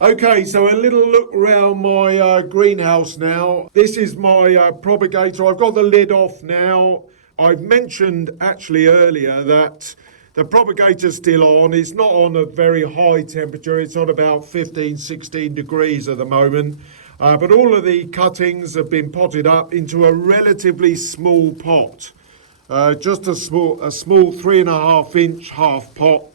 Okay, so a little look around my greenhouse now. This is my propagator. I've got the lid off now. I've mentioned actually earlier that the propagator's still on. It's not on a very high temperature. It's on about 15, 16 degrees at the moment. But all of the cuttings have been potted up into a relatively small pot. Just a small 3.5 inch half pot.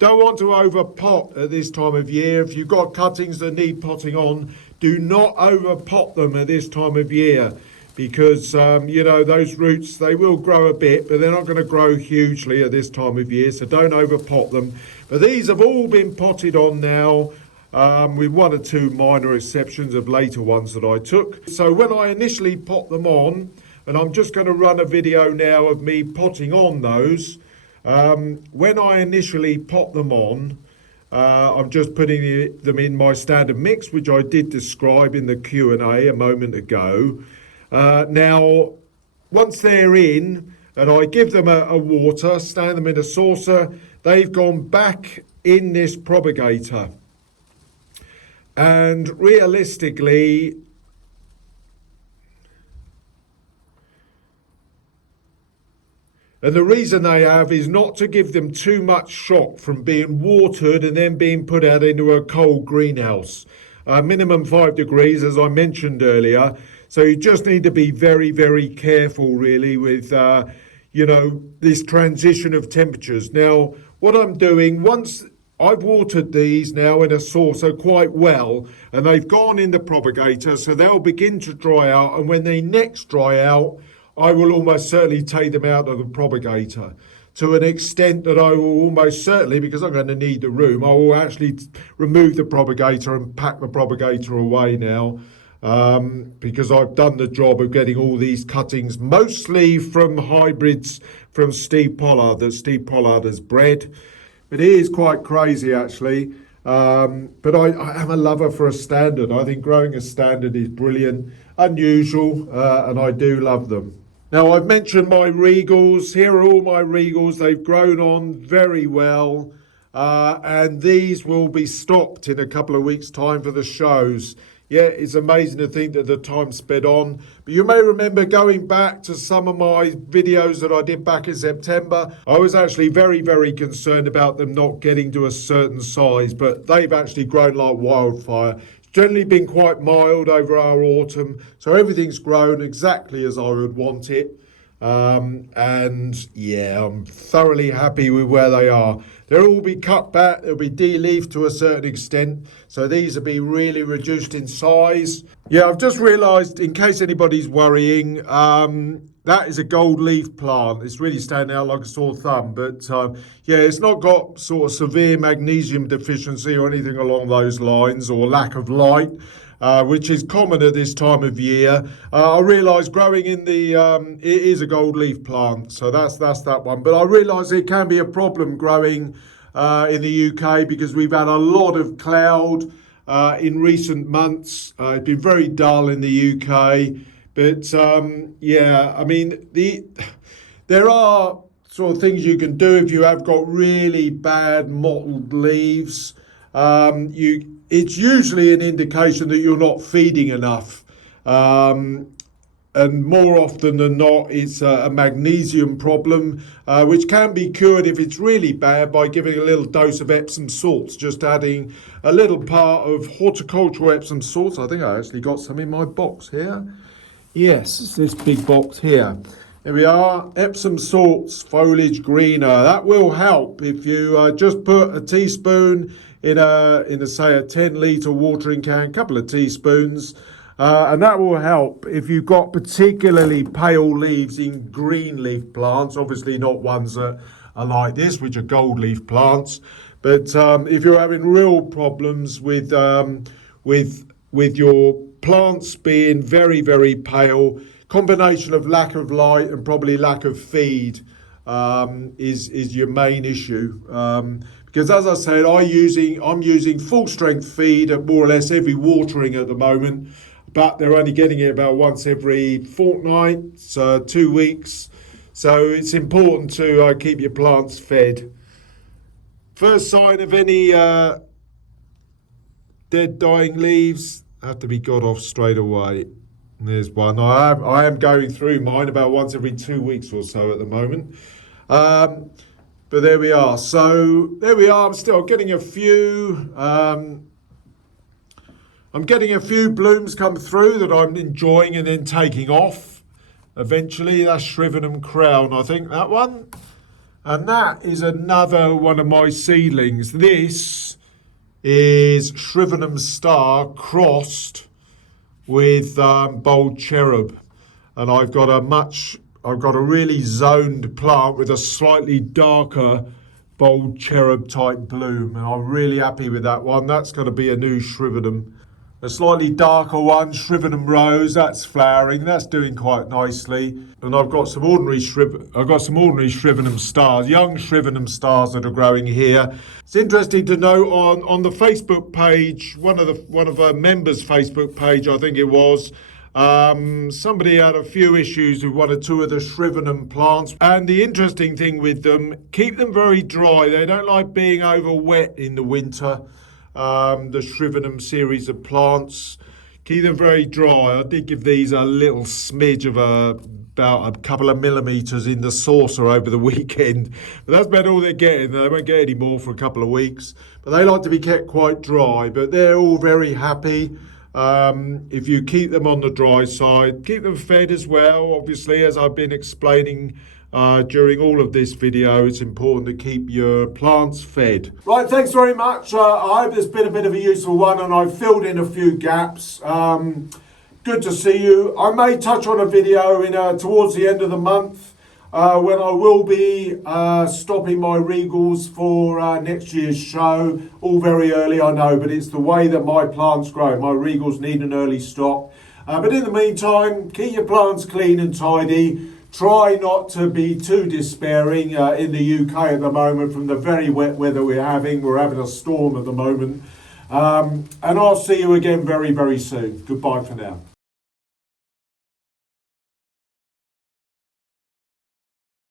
Don't want to over pot at this time of year. If you've got cuttings that need potting on, do not over pot them at this time of year because, those roots, they will grow a bit, but they're not going to grow hugely at this time of year, so don't over pot them. But these have all been potted on now, with one or two minor exceptions of later ones that I took. So when I initially pot them on, and I'm just going to run a video now of me potting on those, when I initially pot them on, I'm just putting them in my standard mix, which I did describe in the Q&A a moment ago. Now, once they're in, and I give them a water, stand them in a saucer, they've gone back in this propagator. And realistically, and the reason they have is not to give them too much shock from being watered and then being put out into a cold greenhouse. Minimum 5 degrees, as I mentioned earlier. So you just need to be very, very careful, really, with, this transition of temperatures. Now, what I'm doing, once I've watered these now in a saucer quite well, and they've gone in the propagator, so they'll begin to dry out. And when they next dry out, I will almost certainly take them out of the propagator to an extent that I will almost certainly, because I'm going to need the room, I will actually remove the propagator and pack the propagator away now, because I've done the job of getting all these cuttings, mostly from hybrids from Steve Pollard, that Steve Pollard has bred. But it is quite crazy, actually. But I am a lover for a standard. I think growing a standard is brilliant, unusual, and I do love them. Now, I've mentioned my Regals. Here are all my Regals. They've grown on very well. And these will be stopped in a couple of weeks' time for the shows. Yeah, it's amazing to think that the time sped on. But you may remember going back to some of my videos that I did back in September. I was actually very, very concerned about them not getting to a certain size, but they've actually grown like wildfire. Generally been quite mild over our autumn, so everything's grown exactly as I would want it. And yeah, I'm thoroughly happy with where they are. They'll all be cut back, they'll be de-leafed to a certain extent, so these will be really reduced in size. Yeah, I've just realised, in case anybody's worrying, that is a gold leaf plant. It's really standing out like a sore thumb, but yeah, it's not got sort of severe magnesium deficiency or anything along those lines, or lack of light, which is common at this time of year. I realise growing in the, it is a gold leaf plant, so that's that one. But I realise it can be a problem growing in the UK because we've had a lot of cloud in recent months. It's been very dull in the UK. But yeah, I mean, there are sort of things you can do if you have got really bad mottled leaves. It's usually an indication that you're not feeding enough. And more often than not, it's a magnesium problem, which can be cured if it's really bad by giving a little dose of Epsom salts, just adding a little part of horticultural Epsom salts. I think I actually got some in my box here. Yes, it's this big box here. There we are, Epsom salts, foliage greener. That will help if you just put a teaspoon in a say a 10-litre watering can, couple of teaspoons, and that will help if you've got particularly pale leaves in green leaf plants. Obviously not ones that are like this, which are gold leaf plants. But if you're having real problems with your plants being very, very pale, combination of lack of light and probably lack of feed is your main issue. Because as I said, I'm using full strength feed at more or less every watering at the moment, but they're only getting it about once every fortnight, so 2 weeks. So it's important to keep your plants fed. First sign of any dead dying leaves have to be got off straight away. There's one. I am going through mine about once every 2 weeks or so at the moment. But there we are. So there we are. I'm still getting a few. I'm getting a few blooms come through that I'm enjoying and then taking off. Eventually, that's Shrivenham Crown, I think, that one. And that is another one of my seedlings. This is Shrivenham Star crossed with Bold Cherub. And I've got a really zoned plant with a slightly darker Bold Cherub type bloom. And I'm really happy with that one. That's going to be a new Shrivenham. A slightly darker one, Shrivenham Rose, that's flowering, that's doing quite nicely. And I've got some ordinary Shrivenham Stars, young Shrivenham Stars that are growing here. It's interesting to note on the Facebook page, one of our members' Facebook page, I think it was, somebody had a few issues with one or two of the Shrivenham plants. And the interesting thing with them, keep them very dry. They don't like being over wet in the winter. The Shrivenham series of plants, keep them very dry. I did give these a little smidge of about a couple of millimetres in the saucer over the weekend, but that's about all they're getting. They won't get any more for a couple of weeks, but they like to be kept quite dry. But they're all very happy. If you keep them on the dry side, keep them fed as well. Obviously, as I've been explaining during all of this video, it's important to keep your plants fed. Right, thanks very much. I hope it's been a bit of a useful one and I've filled in a few gaps. Good to see you. I may touch on a video towards the end of the month when I will be stopping my Regals for next year's show. All very early, I know, but it's the way that my plants grow. My Regals need an early stop. But in the meantime, keep your plants clean and tidy. Try not to be too despairing in the UK at the moment from the very wet weather we're having. We're having a storm at the moment. And I'll see you again very, very soon. Goodbye for now.